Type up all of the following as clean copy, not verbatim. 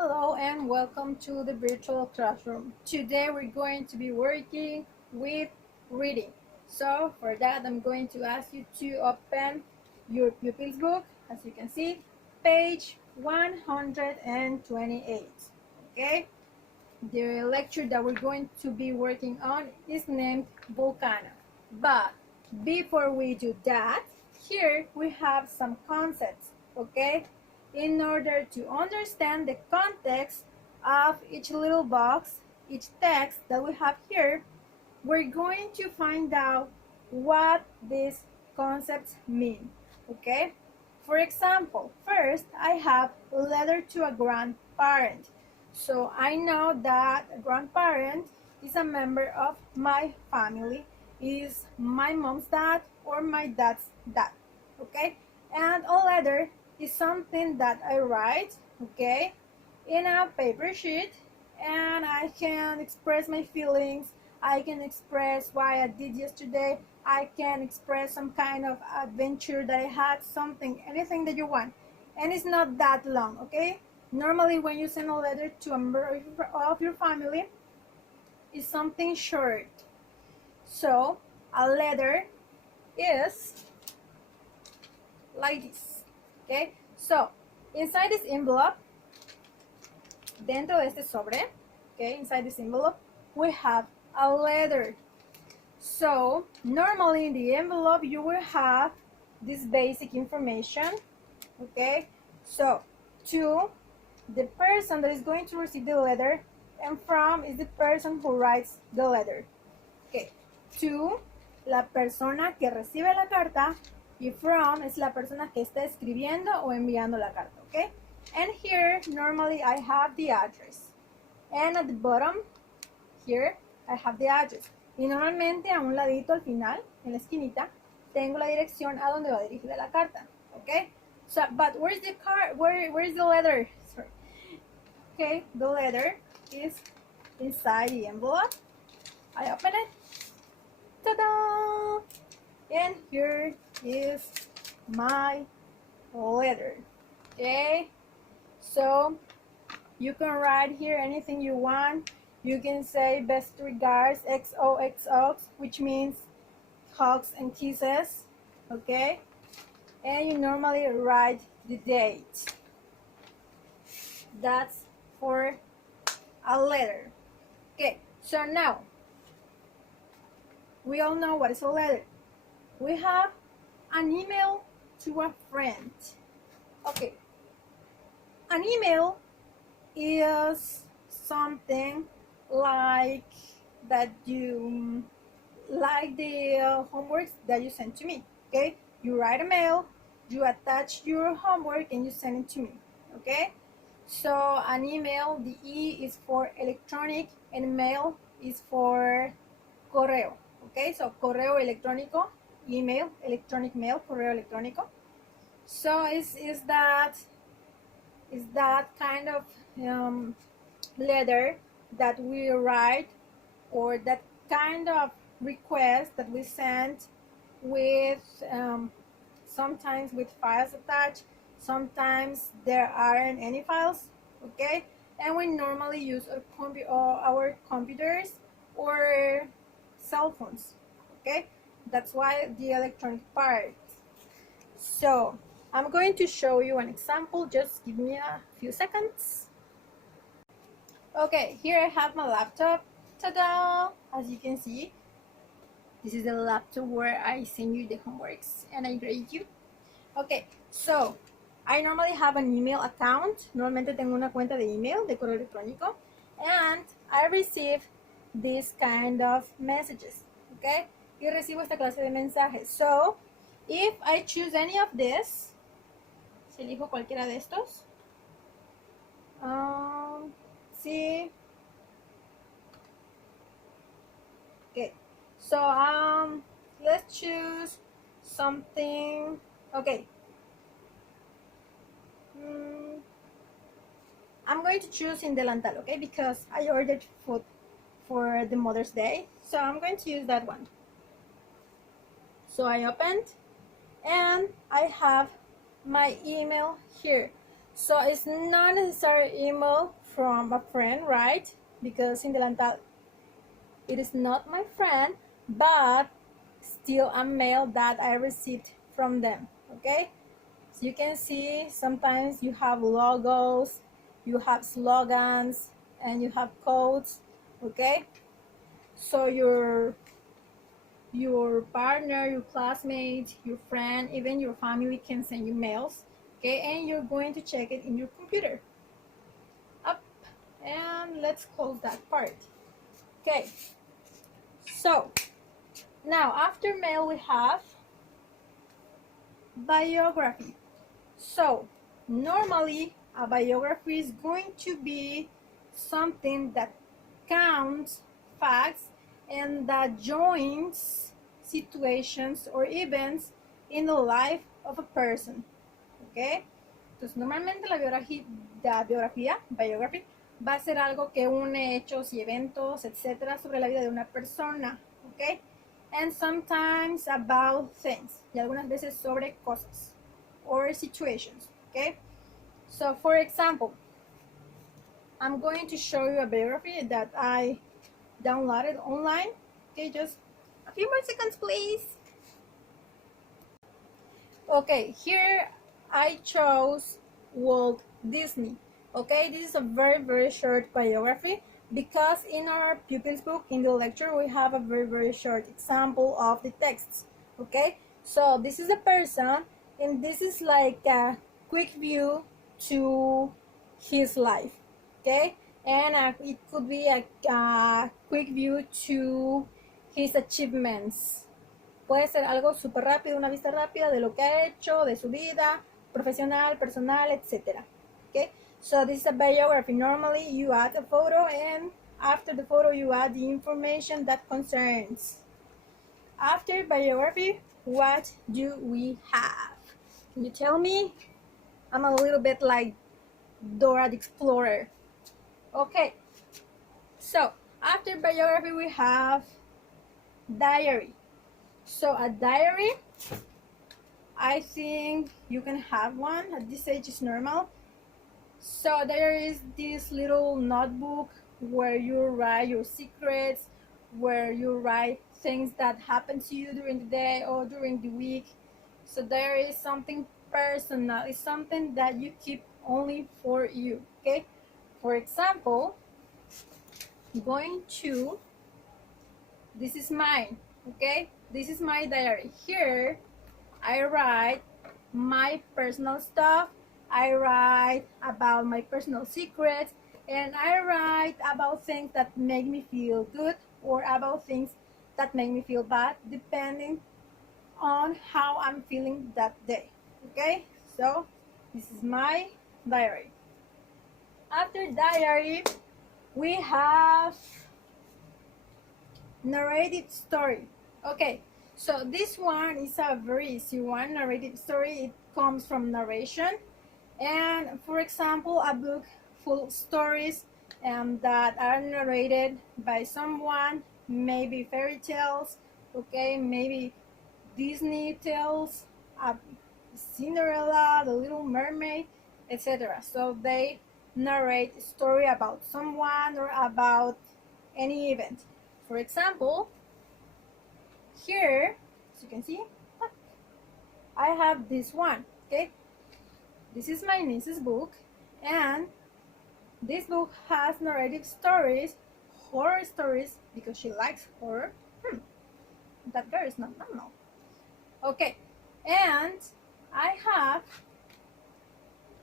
Hello and welcome to the virtual classroom. Today we're going to be working with reading. So for that I'm going to ask you to open your pupils book, as you can see, page 128. Okay? The lecture that we're going to be working on is named Volcano. But before we do that, here we have some concepts, okay? In order to understand the context of each little box, each text that we have here, we're going to find out what these concepts mean, okay? For example, first I have letter to a grandparent. So I know that a grandparent is a member of my family, is my mom's dad or my dad's dad, okay? And a letter is something that I write, okay, in a paper sheet, and I can express my feelings. I can express why I did yesterday. I can express some kind of adventure that I had, something, anything that you want. And it's not that long, okay? Normally when you send a letter to a member of your family, it's something short. So a letter is like this, okay? So inside this envelope, dentro de este sobre, okay, inside this envelope, we have a letter. So normally in the envelope you will have this basic information, okay? So to the person that is going to receive the letter, and from is the person who writes the letter, okay? To la persona que recibe la carta, y from es la persona que está escribiendo o enviando la carta, okay? And here normally I have the address, and at the bottom here I have the address. Y normalmente a un ladito al final, en la esquinita, tengo la dirección a donde va dirigida la carta, okay? So, but where's the where's the letter? Sorry. Okay, the letter is inside the envelope. I open it. Ta-da! And here is my letter. Okay, so you can write here anything you want. You can say best regards, XOXO, which means hugs and kisses, okay? And you normally write the date. That's for a letter. Okay, so now we all know what is a letter. We have an email to a friend. Okay, an email is something like that you like the homework that you send to me, okay? You write a mail, you attach your homework, and you send it to me, okay? So an email, the E is for electronic, and mail is for correo, okay? So correo electrónico, email, electronic mail, correo electrónico. So is that kind of letter that we write, or that kind of request that we send with sometimes with files attached, sometimes there aren't any files, okay? And we normally use our computers or cell phones, okay? That's why the electronic part. So I'm going to show you an example. Just give me a few seconds. Okay, here I have my laptop. Ta-da! As you can see, this is the laptop where I send you the homeworks and I grade you. Okay, so I normally have an email account. Normalmente tengo una cuenta de email, de correo electrónico, and I receive this kind of messages, okay? Y recibo esta clase de mensajes. So if I choose any of this, si elijo cualquiera de estos, see, okay, so let's choose something. Okay, I'm going to choose in delantal, okay, because I ordered food for the Mother's Day, so I'm going to use that one. So I opened and I have my email here. So it's not necessary email from a friend, right? Because in delantal it is not my friend, but still a mail that I received from them. Okay, so you can see sometimes you have logos, you have slogans, and you have codes. Okay, so your partner, your classmate, your friend, even your family can send you mails. Okay, and you're going to check it in your computer. Up, and let's close that part. Okay, so now after mail we have biography. So normally a biography is going to be something that counts facts and that joins situations or events in the life of a person. Okay? Entonces normalmente la biografía, biography, va a ser algo que une hechos y eventos, etcétera, sobre la vida de una persona. Okay? And sometimes about things, y algunas veces sobre cosas or situations. Okay, so for example, I'm going to show you a biography that I downloaded online. Okay, just a few more seconds please. Okay, here I chose Walt Disney. Okay, this is a very short biography because in our pupils book in the lecture we have a very short example of the texts. Okay, so this is a person and this is like a quick view to his life. Okay, and it could be a quick view to his achievements. Puede ser algo súper rápido, una vista rápida de lo que ha hecho, de su vida profesional, personal, etc. Okay, so this is a biography. Normally you add a photo and after the photo you add the information that concerns. After biography, what do we have? Can you tell me? I'm a little bit like Dora the Explorer. Okay, so after biography we have diary. So a diary, I think you can have one at this age is normal. So there is this little notebook where you write your secrets, where you write things that happen to you during the day or during the week. So there is something personal, it's something that you keep only for you. Okay, for example, going to, this is mine. Okay, this is my diary. Here I write my personal stuff, I write about my personal secrets, and I write about things that make me feel good or about things that make me feel bad, depending on how I'm feeling that day. Okay, so this is my diary. After diary we have narrative story. Okay, so this one is a very easy one. Narrative story, it comes from narration, and for example a book full of stories that are narrated by someone, maybe fairy tales, okay, maybe Disney tales, Cinderella, The Little Mermaid, etc. So they narrate a story about someone or about any event. For example, here, as you can see, I have this one. Okay, this is my niece's book, and this book has narrative stories, horror stories, because she likes horror. That girl is not normal. Okay, and I have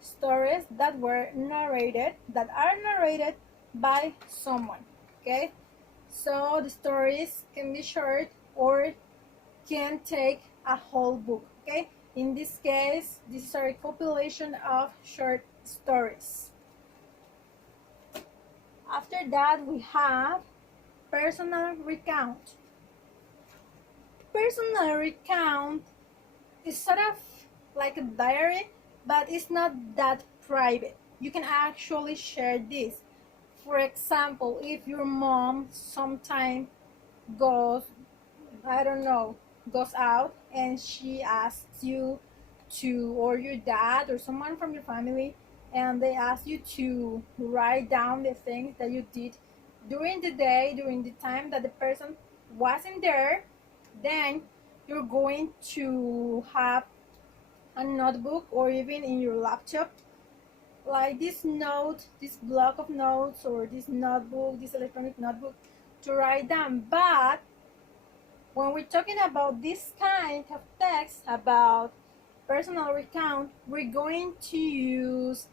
stories that are narrated by someone. Okay, so the stories can be short or can take a whole book. Okay, in this case this is a compilation of short stories. After that we have personal recount. Personal recount is sort of like a diary, but it's not that private. You can actually share this. For example, if your mom sometime goes, I don't know, goes out and she asks you to, or your dad or someone from your family and they ask you to write down the things that you did during the day, during the time that the person wasn't there. Then you're going to have a notebook, or even in your laptop, like this note, this block of notes, or this notebook, this electronic notebook, to write down. But when we're talking about this kind of text about personal recount, we're going to use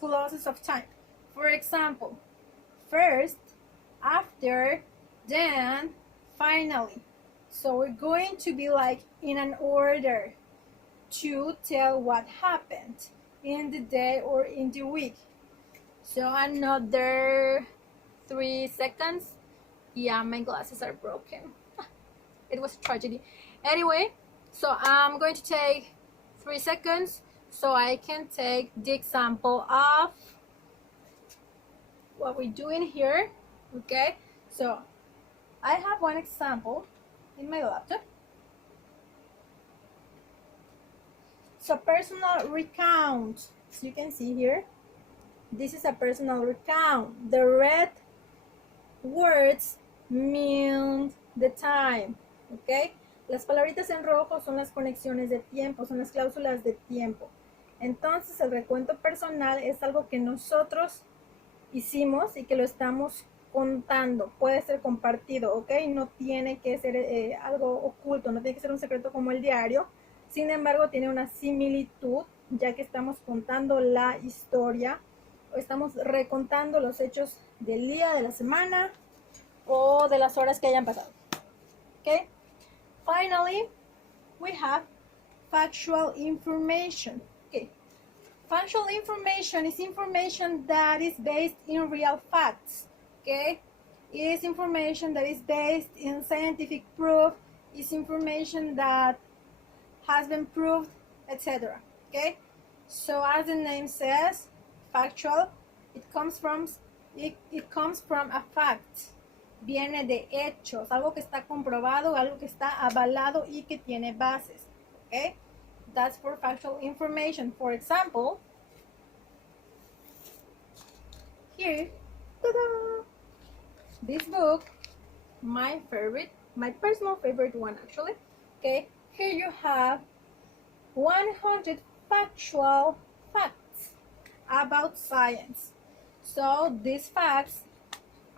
clauses of time. For example, first, after, then, finally. So we're going to be like in an order to tell what happened in the day or in the week. So another 3 seconds. Yeah, my glasses are broken. It was a tragedy. Anyway, so I'm going to take 3 seconds so I can take the example of what we're doing here. Okay, so I have one example in my laptop. So personal recount, as you can see here, this is a personal recount. The red words mean the time, okay? Las palabritas en rojo son las conexiones de tiempo, son las cláusulas de tiempo. Entonces el recuento personal es algo que nosotros hicimos y que lo estamos contando. Puede ser compartido, ok, no tiene que ser algo oculto, no tiene que ser un secreto como el diario. Sin embargo, tiene una similitud, ya que estamos contando la historia, o estamos recontando los hechos del día, de la semana o de las horas que hayan pasado. Okay. Finally, we have factual information. Okay. Factual information is information that is based in real facts. Okay. It is information that is based in scientific proof. It's information that has been proved, etc. Okay. So as the name says, factual, it comes from a fact. Viene de hechos, algo que está comprobado, algo que está avalado y que tiene bases. Okay? That's for factual information. For example, here, ta-da! This book, my personal favorite one actually. Okay, here you have 100 factual facts about science. So these facts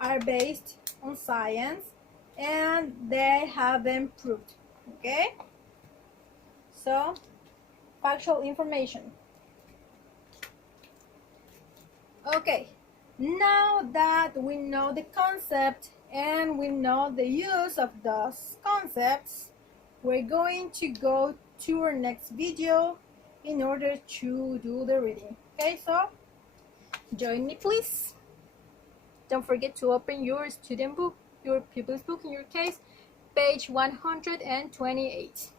are based on science and they have been proved. Okay, so factual information. Okay, now that we know the concept and we know the use of those concepts, we're going to go to our next video in order to do the reading. Okay, so join me please. Don't forget to open your student book, your pupil's book in your case, page 128.